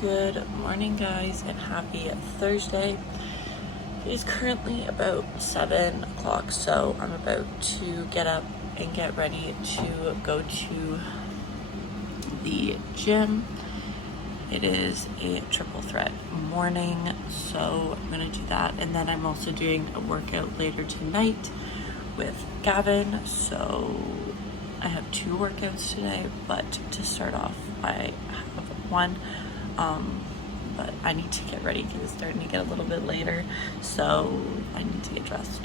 Good morning, guys, and happy Thursday. It is currently about 7 o'clock, so I'm about to get up and get ready to go to the gym. It is a triple threat morning, so I'm gonna do that, and then I'm also doing a workout later tonight with Gavin, so I have 2 workouts today, but to start off I have one. But I need to get ready because it's starting to get a little bit later, so I need to get dressed.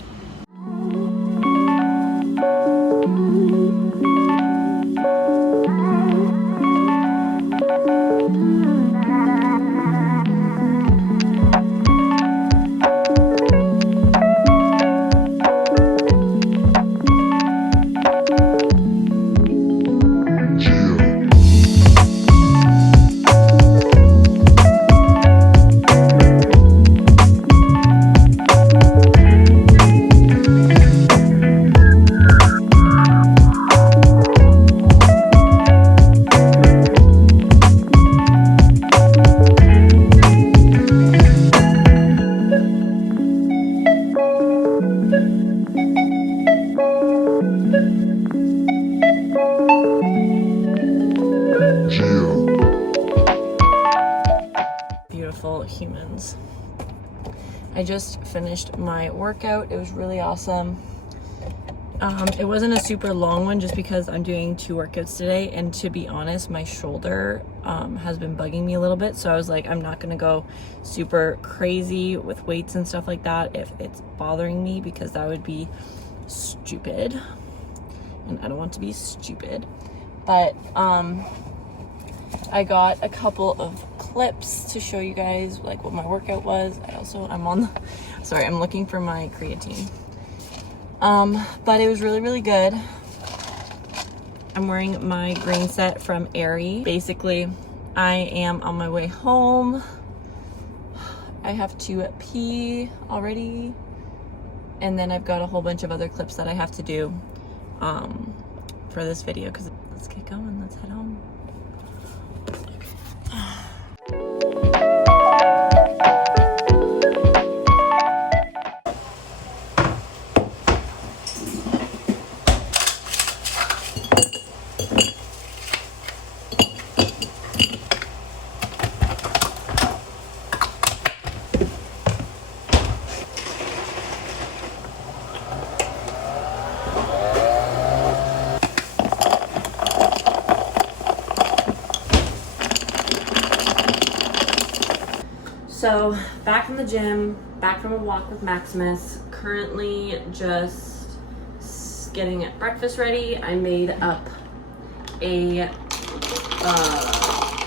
Beautiful humans. I just finished my workout. It was really awesome. It wasn't a super long one just because I'm doing 2 workouts today, and to be honest, my shoulder has been bugging me a little bit, so I was like, I'm not gonna go super crazy with weights and stuff like that if it's bothering me, because that would be stupid, and I don't want to be stupid. But I got a couple of clips to show you guys like what my workout was. I'm looking for my creatine. But it was really good. I'm wearing my green set from Aerie. Basically, I am on my way home. I have to pee already, and then I've got a whole bunch of other clips that I have to do for this video, because let's get going, let's head home. So back from the gym, back from a walk with Maximus, currently just getting breakfast ready. I made up a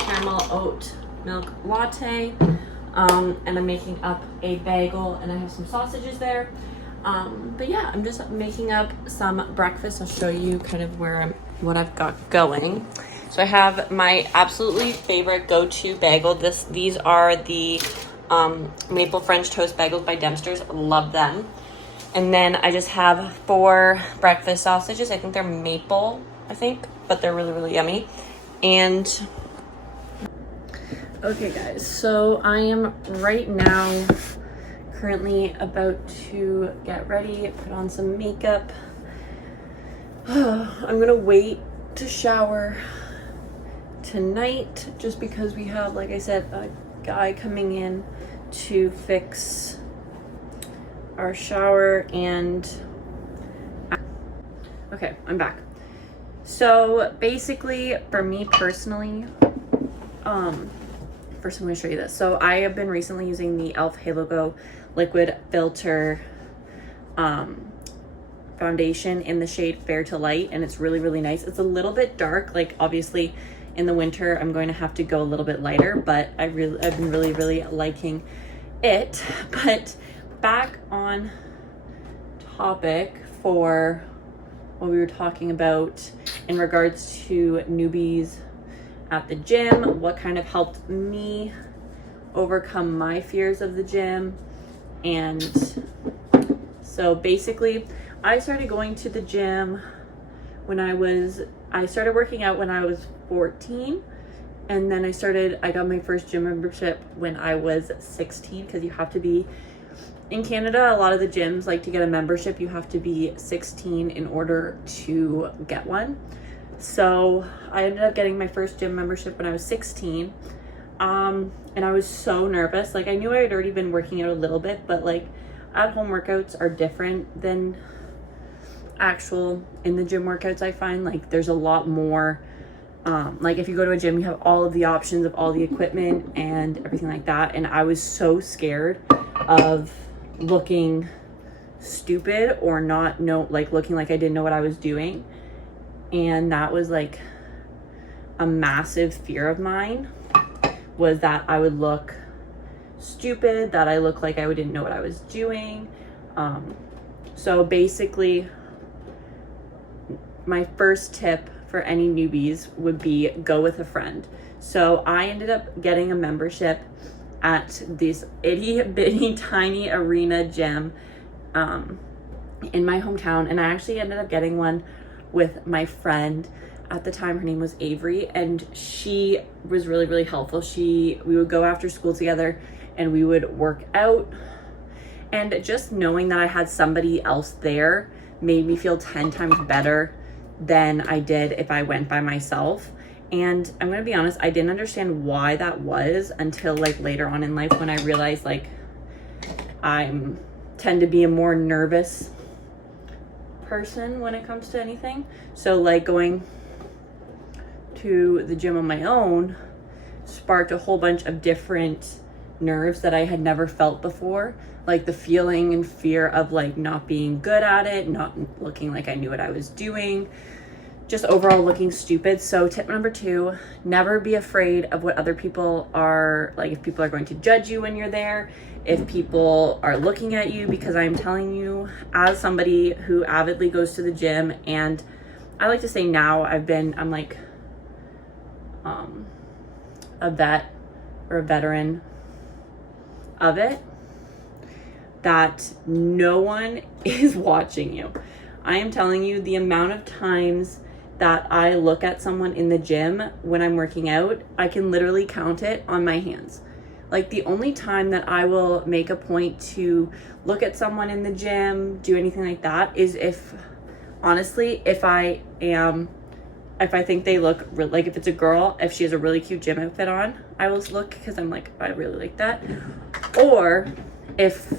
caramel oat milk latte, and I'm making up a bagel, and I have some sausages there. But yeah, I'm just making up some breakfast. I'll show you kind of what I've got going. So I have my absolutely favorite go-to bagel. These are the maple French toast bagels by Dempster's. Love them. And then I just have 4 breakfast sausages. I think they're maple, but they're really yummy. And okay, guys, so I am right now currently about to get ready, put on some makeup. I'm gonna wait to shower tonight just because we have, like I said, a guy coming in to fix our shower. And okay, I'm back. So basically, for me personally, first I'm going to show you this. So I have been recently using the e.l.f. Halo Glow Liquid Filter foundation in the shade Fair to Light, and it's really nice. It's a little bit dark, like obviously in the winter I'm going to have to go a little bit lighter, but I've been really liking it. But back on topic for what we were talking about in regards to newbies at the gym, what kind of helped me overcome my fears of the gym. And so basically I started going to the gym I started working out when I was 14, And then I got my first gym membership when I was 16, because you have to be, in Canada, a lot of the gyms, like, to get a membership, you have to be 16 in order to get one. So I ended up getting my first gym membership when I was 16. And I was so nervous. Like, I knew I had already been working out a little bit, but like, at-home workouts are different than actual in the gym workouts. I find like there's a lot more, like, if you go to a gym, you have all of the options of all the equipment and everything like that. And I was so scared of looking stupid or looking like I didn't know what I was doing. And that was like a massive fear of mine, was that I would look stupid, that I looked like I didn't know what I was doing. So basically, my first tip for any newbies would be go with a friend. So I ended up getting a membership at this itty bitty tiny arena gym in my hometown, and I actually ended up getting one with my friend at the time. Her name was Avery, and she was really, really helpful. We would go after school together and we would work out, and just knowing that I had somebody else there made me feel 10 times better than I did if I went by myself. And I'm gonna be honest, I didn't understand why that was until like later on in life, when I realized like I tend to be a more nervous person when it comes to anything. So like, going to the gym on my own sparked a whole bunch of different nerves that I had never felt before, like the feeling and fear of like not being good at it, not looking like I knew what I was doing, just overall looking stupid. So tip number 2, never be afraid of what other people are like, if people are going to judge you when you're there, if people are looking at you, because I'm telling you, as somebody who avidly goes to the gym, and I like to say now I'm like a vet or a veteran of it, that no one is watching you. I am telling you, the amount of times that I look at someone in the gym when I'm working out, I can literally count it on my hands. Like, the only time that I will make a point to look at someone in the gym, do anything like that, is if I think they look like, if it's a girl, if she has a really cute gym outfit on, I will look, because I'm like, I really like that. Or if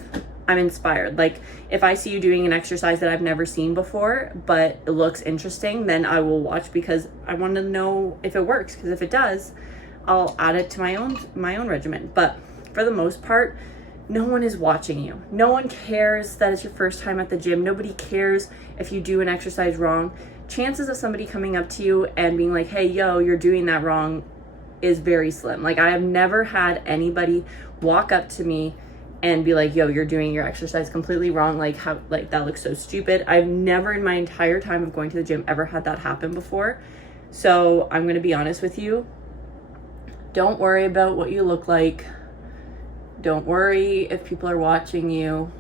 I'm inspired, like if I see you doing an exercise that I've never seen before, but it looks interesting, then I will watch, because I want to know if it works. Because if it does, I'll add it to my own regimen. But for the most part, no one is watching you. No one cares that it's your first time at the gym. Nobody cares if you do an exercise wrong. Chances of somebody coming up to you and being like, hey, yo, you're doing that wrong, is very slim. Like, I have never had anybody walk up to me and be like, yo, you're doing your exercise completely wrong. Like, how, like, that looks so stupid. I've never in my entire time of going to the gym ever had that happen before. So I'm going to be honest with you. Don't worry about what you look like. Don't worry if people are watching you,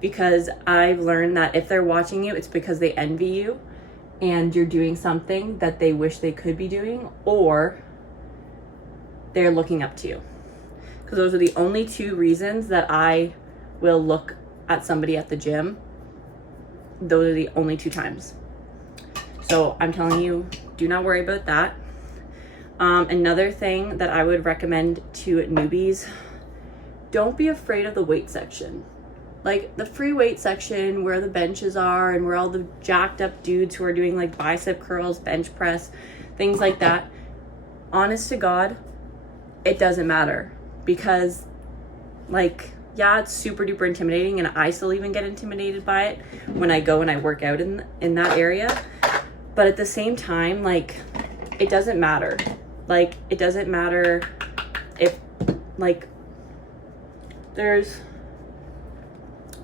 because I've learned that if they're watching you, it's because they envy you and you're doing something that they wish they could be doing, or they're looking up to you. Because those are the only 2 reasons that I will look at somebody at the gym. Those are the only 2 times. So I'm telling you, do not worry about that. Another thing that I would recommend to newbies, don't be afraid of the weight section. Like, the free weight section where the benches are and where all the jacked up dudes who are doing like bicep curls, bench press, things like that. Honest to God, it doesn't matter, because like, yeah, it's super duper intimidating, and I still even get intimidated by it when I go and I work out in that area. But at the same time, like, it doesn't matter. Like, it doesn't matter if, like, there's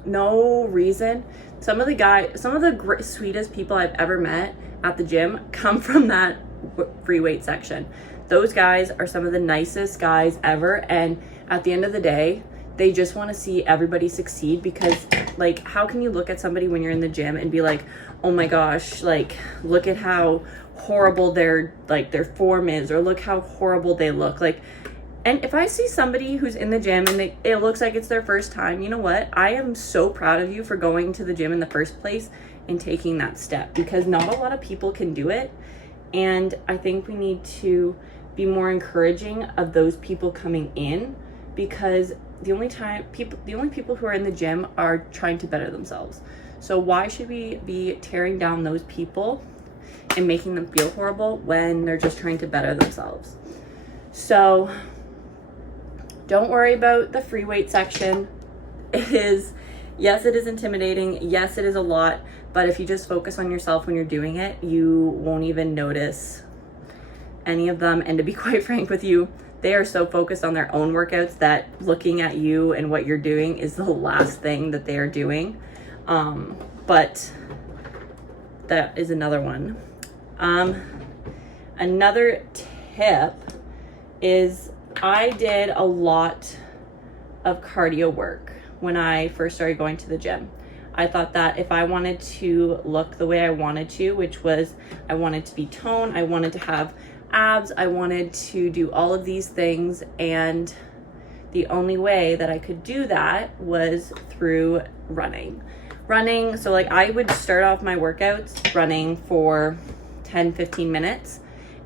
no reason. Some of the sweetest people I've ever met at the gym come from that free weight section. Those guys are some of the nicest guys ever, and at the end of the day, they just want to see everybody succeed, because like, how can you look at somebody when you're in the gym and be like, oh my gosh, like, look at how horrible their form is, or look how horrible they look. Like, and if I see somebody who's in the gym and it looks like it's their first time, you know what? I am so proud of you for going to the gym in the first place and taking that step, because not a lot of people can do it. And I think we need to be more encouraging of those people coming in, because the only people who are in the gym are trying to better themselves. So why should we be tearing down those people and making them feel horrible when they're just trying to better themselves? So don't worry about the free weight section. Yes, it is intimidating. Yes, it is a lot. But if you just focus on yourself when you're doing it, you won't even notice any of them. And to be quite frank with you, they are so focused on their own workouts that looking at you and what you're doing is the last thing that they are doing. But that is another one. Another tip is, I did a lot of cardio work when I first started going to the gym. I thought that if I wanted to look the way I wanted to, which was I wanted to be toned, I wanted to have abs, I wanted to do all of these things, and the only way that I could do that was through running. So like, I would start off my workouts running for 10-15 minutes,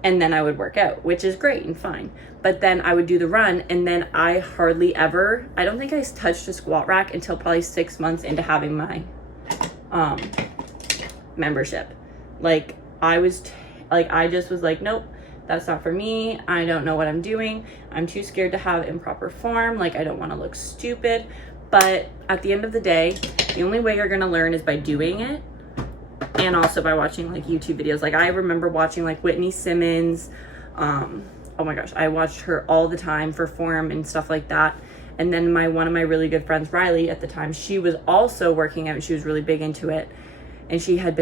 and then I would work out, which is great and fine. But then I would do the run, and then I don't think I touched a squat rack until probably 6 months into having my membership. Like, I just was like, nope, that's not for me. I don't know what I'm doing. I'm too scared to have improper form. Like, I don't want to look stupid. But at the end of the day, the only way you're going to learn is by doing it, and also by watching like YouTube videos. Like, I remember watching like Whitney Simmons. Oh my gosh, I watched her all the time for form and stuff like that. And then one of my really good friends, Riley, at the time, she was also working out, and she was really big into it. And she had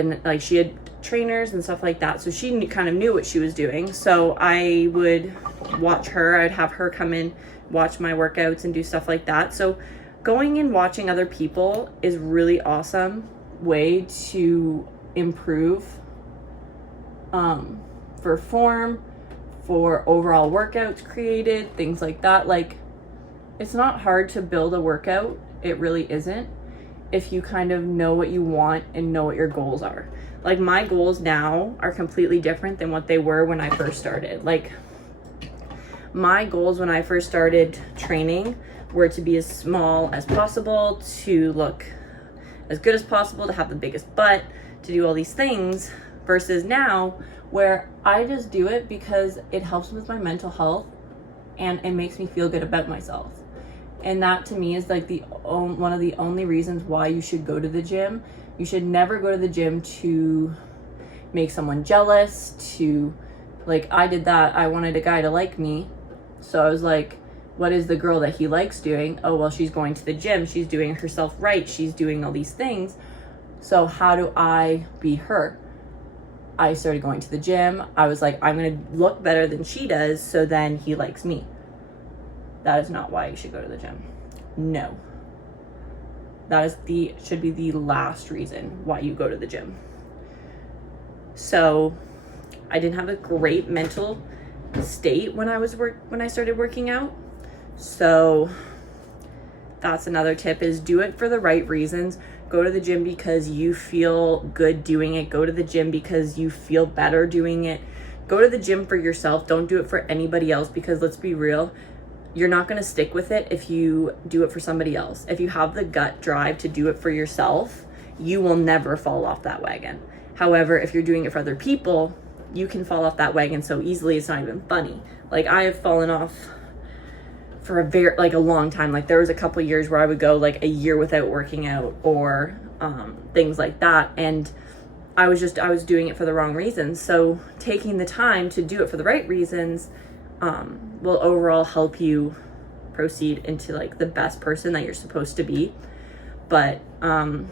trainers and stuff like that. So she kind of knew what she was doing. So I would watch her. I'd have her come in, watch my workouts and do stuff like that. So going and watching other people is really awesome way to improve for form, for overall workouts created, things like that. Like, it's not hard to build a workout. It really isn't, if you kind of know what you want and know what your goals are. Like, my goals now are completely different than what they were when I first started. Like, my goals when I first started training were to be as small as possible, to look as good as possible, to have the biggest butt, to do all these things, versus now where I just do it because it helps with my mental health and it makes me feel good about myself. And that to me is like one of the only reasons why you should go to the gym. You should never go to the gym to make someone jealous, like, I did that. I wanted a guy to like me. So I was like, what is the girl that he likes doing? Oh, well, she's going to the gym. She's doing herself right. She's doing all these things. So how do I be her? I started going to the gym. I was like, I'm going to look better than she does, so then he likes me. That is not why you should go to the gym. No. That should be the last reason why you go to the gym. So I didn't have a great mental state when I started working out. So that's another tip, is do it for the right reasons. Go to the gym because you feel good doing it. Go to the gym because you feel better doing it. Go to the gym for yourself. Don't do it for anybody else, because let's be real, you're not going to stick with it if you do it for somebody else. If you have the gut drive to do it for yourself, you will never fall off that wagon. However, if you're doing it for other people, you can fall off that wagon so easily, it's not even funny. Like, I have fallen off for a long time. Like, there was a couple years where I would go like a year without working out, or things like that, and I was doing it for the wrong reasons. So taking the time to do it for the right reasons will overall help you proceed into like the best person that you're supposed to be. But what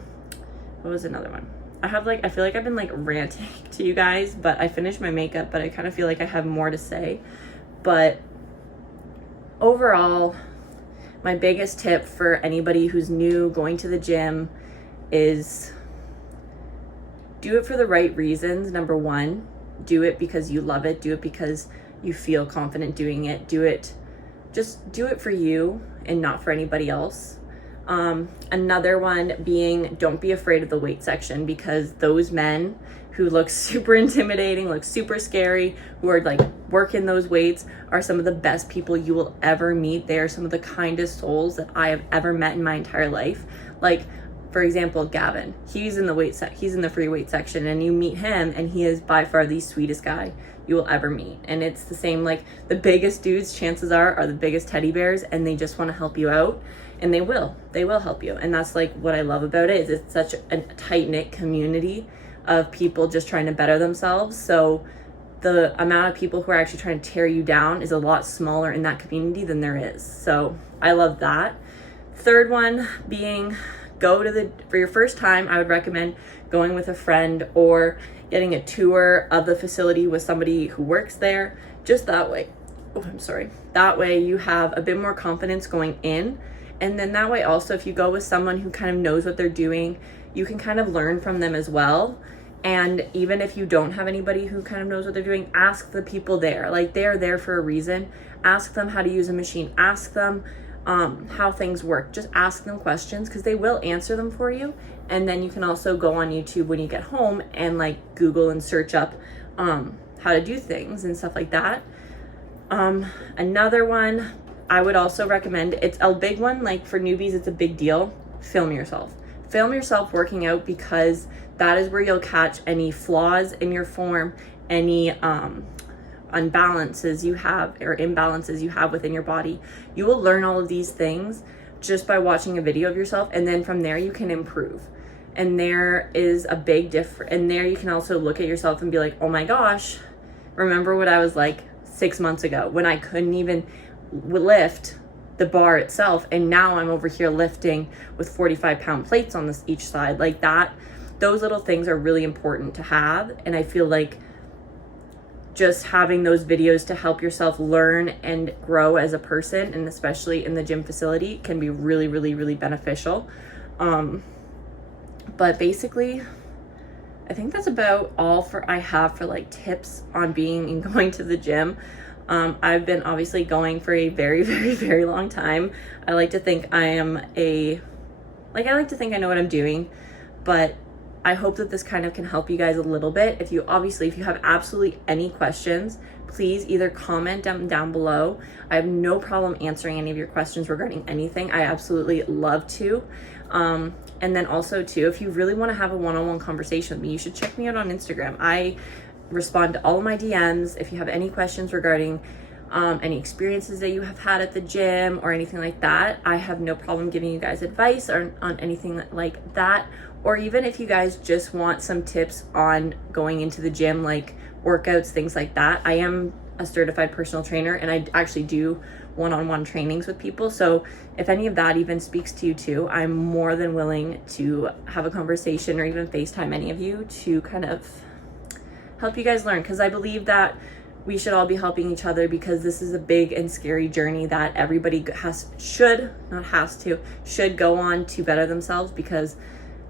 was another one? I feel like I've been like ranting to you guys, but I finished my makeup, but I kind of feel like I have more to say. But overall, my biggest tip for anybody who's new going to the gym is do it for the right reasons. Number one, do it because you love it. Do it because you feel confident doing it. Just do it for you and not for anybody else. Another one being, don't be afraid of the weight section, because those men who look super intimidating, look super scary, who are like working those weights, are some of the best people you will ever meet. They are some of the kindest souls that I have ever met in my entire life. Like, for example, Gavin, he's in the free weight section, and you meet him and he is by far the sweetest guy you will ever meet. And it's the same, like the biggest dudes, chances are the biggest teddy bears, and they just want to help you out, and they will help you. And that's like what I love about it, is it's such a tight-knit community of people just trying to better themselves. So the amount of people who are actually trying to tear you down is a lot smaller in that community than there is. So I love that. Third one being, for your first time, I would recommend going with a friend or getting a tour of the facility with somebody who works there. Just that way, that way you have a bit more confidence going in. And then that way also, if you go with someone who kind of knows what they're doing, you can kind of learn from them as well. And even if you don't have anybody who kind of knows what they're doing, ask the people there. Like, they're there for a reason. Ask them how to use a machine. Ask them how things work. Just ask them questions, because they will answer them for you. And then you can also go on YouTube when you get home and like Google and search up how to do things and stuff like that. Another one I would also recommend, it's a big one, like for newbies, it's a big deal. Film yourself working out, because that is where you'll catch any flaws in your form, any unbalances you have or imbalances you have within your body. You will learn all of these things just by watching a video of yourself, and then from there you can improve. And there is a big difference. And there you can also look at yourself and be like, oh my gosh, remember what I was like 6 months ago when I couldn't even lift the bar itself, and now I'm over here lifting with 45-pound plates on each side. Like that, those little things are really important to have. And I feel like just having those videos to help yourself learn and grow as a person, and especially in the gym facility, can be really, really, really beneficial. But basically, I think that's about all I have for like tips on being and going to the gym. I've been obviously going for a very, very, very long time. I like to think I know what I'm doing, but I hope that this kind of can help you guys a little bit. If you have absolutely any questions, please either comment them down below. I have no problem answering any of your questions regarding anything. I absolutely love to. And then also too, if you really want to have a one-on-one conversation with me, you should check me out on Instagram. I respond to all of my DMs. If you have any questions regarding any experiences that you have had at the gym or anything like that, I have no problem giving you guys advice on anything like that. Or even if you guys just want some tips on going into the gym, like workouts, things like that. I am a certified personal trainer, and I actually do one-on-one trainings with people. So if any of that even speaks to you too, I'm more than willing to have a conversation or even FaceTime any of you to kind of help you guys learn, because I believe that we should all be helping each other, because this is a big and scary journey that everybody should go on to better themselves, because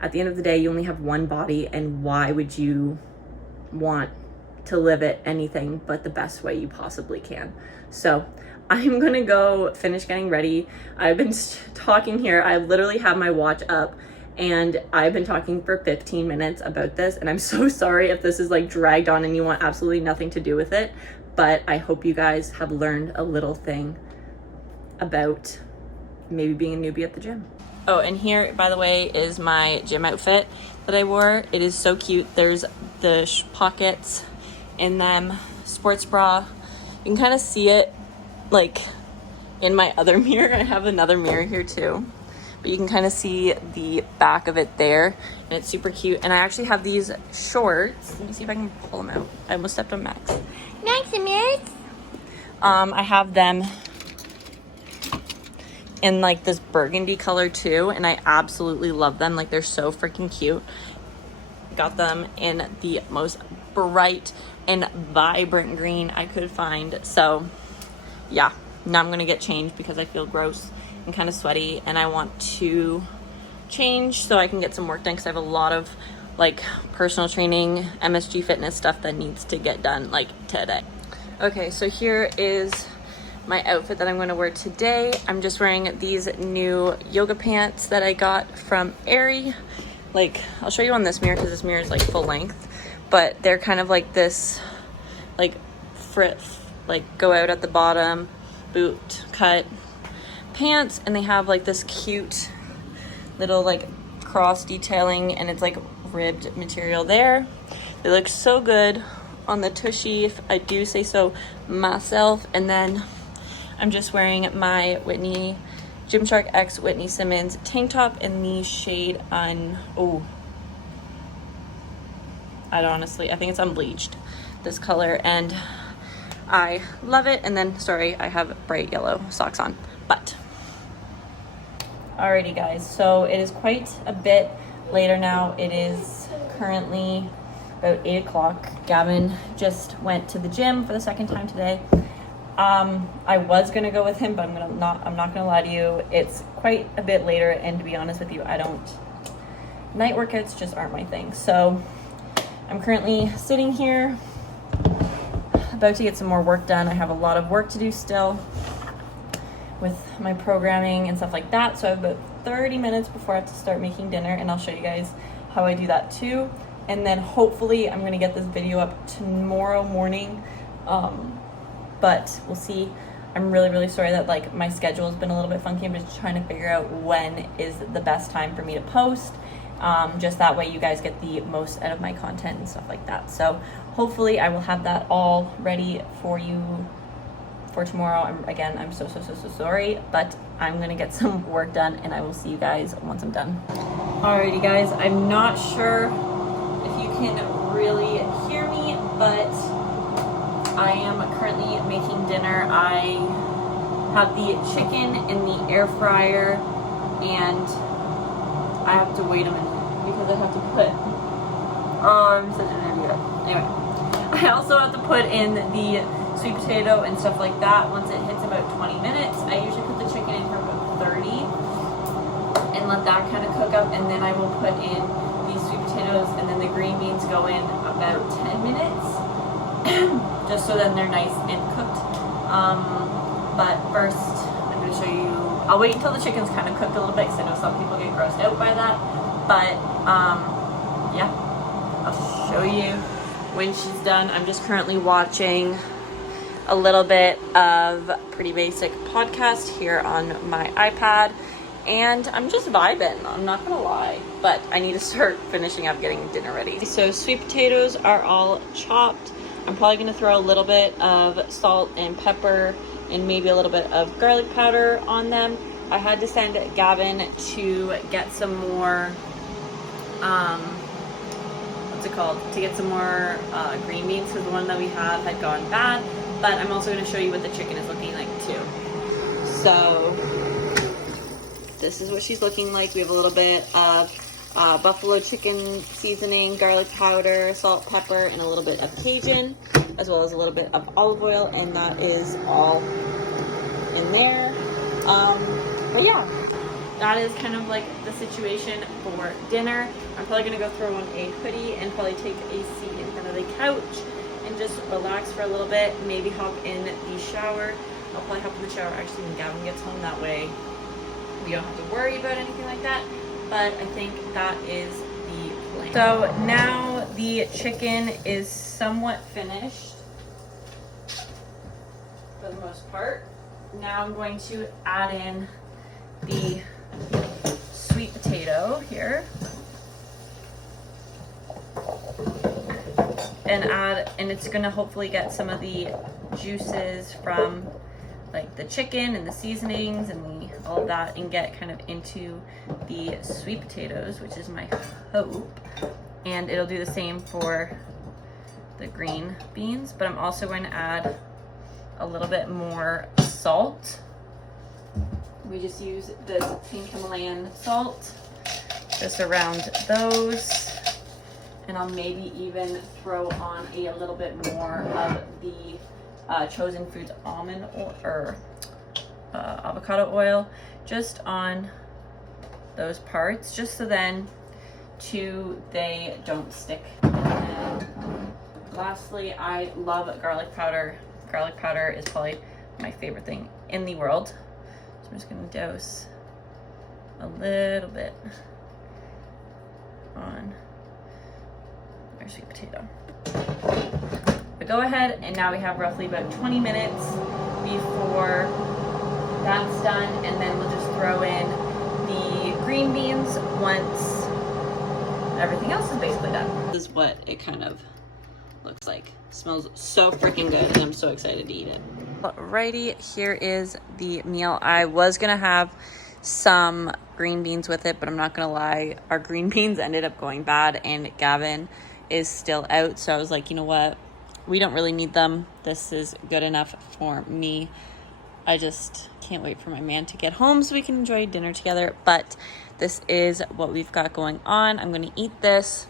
at the end of the day, you only have one body, and why would you want to live it anything but the best way you possibly can? So I'm gonna go finish getting ready. I've been talking here. I literally have my watch up, and I've been talking for 15 minutes about this, and I'm so sorry if this is like dragged on and you want absolutely nothing to do with it, but I hope you guys have learned a little thing about maybe being a newbie at the gym. Oh, and here, by the way, is my gym outfit that I wore. It is so cute. There's the pockets in them, sports bra. You can kind of see it like in my other mirror. I have another mirror here too, but you can kind of see the back of it there, and it's super cute. And I actually have these shorts. Let me see if I can pull them out. I almost stepped on Max. I have them in like this burgundy color too, and I absolutely love them. Like, they're so freaking cute. Got them in the most bright and vibrant green I could find. So yeah, now I'm gonna get changed because I feel gross and kind of sweaty, and I want to change so I can get some work done because I have a lot of like personal training, MSG fitness stuff that needs to get done like today. Okay, so here is my outfit that I'm going to wear today. I'm just wearing these new yoga pants that I got from Aerie. Like, I'll show you on this mirror because this mirror is like full length, but they're kind of like this, like like go out at the bottom, boot cut pants, and they have like this cute little like cross detailing, and it's like ribbed material there. They look so good on the tushy, if I do say so myself. And then I'm just wearing my Whitney Gymshark X Whitney Simmons tank top in the shade I think it's unbleached, this color, and I love it. And then, sorry, I have bright yellow socks on, but alrighty guys, so it is quite a bit later now. It is currently about 8 o'clock. Gavin just went to the gym for the second time today. I was gonna go with him, but I'm not gonna lie to you, it's quite a bit later, and to be honest with you, night workouts just aren't my thing. So I'm currently sitting here about to get some more work done. I have a lot of work to do still with my programming and stuff like that, so I have about 30 minutes before I have to start making dinner, and I'll show you guys how I do that too. And then hopefully I'm gonna get this video up tomorrow morning, but we'll see. I'm really sorry that like my schedule has been a little bit funky. I'm just trying to figure out when is the best time for me to post, just that way you guys get the most out of my content and stuff like that. So hopefully I will have that all ready for you for tomorrow. I'm so sorry, but I'm gonna get some work done, and I will see you guys once I'm done. Alrighty guys, I'm not sure if you can really hear me, but I am currently making dinner. I have the chicken in the air fryer, and I have to wait a minute because I have to put, I'm such an idiot. Anyway, I also have to put in the sweet potato and stuff like that. Once it hits about 20 minutes, I usually put the chicken in for about 30 and let that kind of cook up, and then I will put in the sweet potatoes, and then the green beans go in about 10 minutes just so then they're nice and cooked. But first I'm going to show you, I'll wait until the chicken's kind of cooked a little bit because I know some people get grossed out by that, but yeah, I'll show you when she's done. I'm just currently watching a little bit of Pretty Basic podcast here on my iPad, and I'm just vibing, I'm not gonna lie, but I need to start finishing up getting dinner ready. So sweet potatoes are all chopped. I'm probably gonna throw a little bit of salt and pepper and maybe a little bit of garlic powder on them. I had to send Gavin to get some more to get some more green beans, because the one that we have had gone bad. But I'm also going to show you what the chicken is looking like too. So this is what she's looking like. We have a little bit of buffalo chicken seasoning, garlic powder, salt, pepper, and a little bit of Cajun, as well as a little bit of olive oil, and that is all in there. But yeah, that is kind of like the situation for dinner. I'm probably going to go throw on a hoodie and probably take a seat in front of the couch and just relax for a little bit, maybe hop in the shower. I'll probably hop in the shower actually when Gavin gets home, that way we don't have to worry about anything like that. But I think that is the plan. So now the chicken is somewhat finished for the most part. Now I'm going to add in the sweet potato here. And it's gonna hopefully get some of the juices from like the chicken and the seasonings and all of that, and get kind of into the sweet potatoes, which is my hope. And it'll do the same for the green beans, but I'm also going to add a little bit more salt. We just use this pink Himalayan salt just around those. And I'll maybe even throw on a little bit more of the Chosen Foods almond avocado oil just on those parts, just so then they don't stick. And lastly, I love garlic powder. Garlic powder is probably my favorite thing in the world. So I'm just gonna dose a little bit on our sweet potato. But go ahead, and now we have roughly about 20 minutes before that's done, and then we'll just throw in the green beans once everything else is basically done. This is what it kind of looks like. Smells so freaking good, and I'm so excited to eat it. Alrighty, here is the meal. I was gonna have some green beans with it, but I'm not gonna lie, our green beans ended up going bad, and Gavin is still out, so I was like, you know what, we don't really need them. This is good enough for me. I just can't wait for my man to get home so we can enjoy dinner together. But this is what we've got going on. I'm gonna eat this.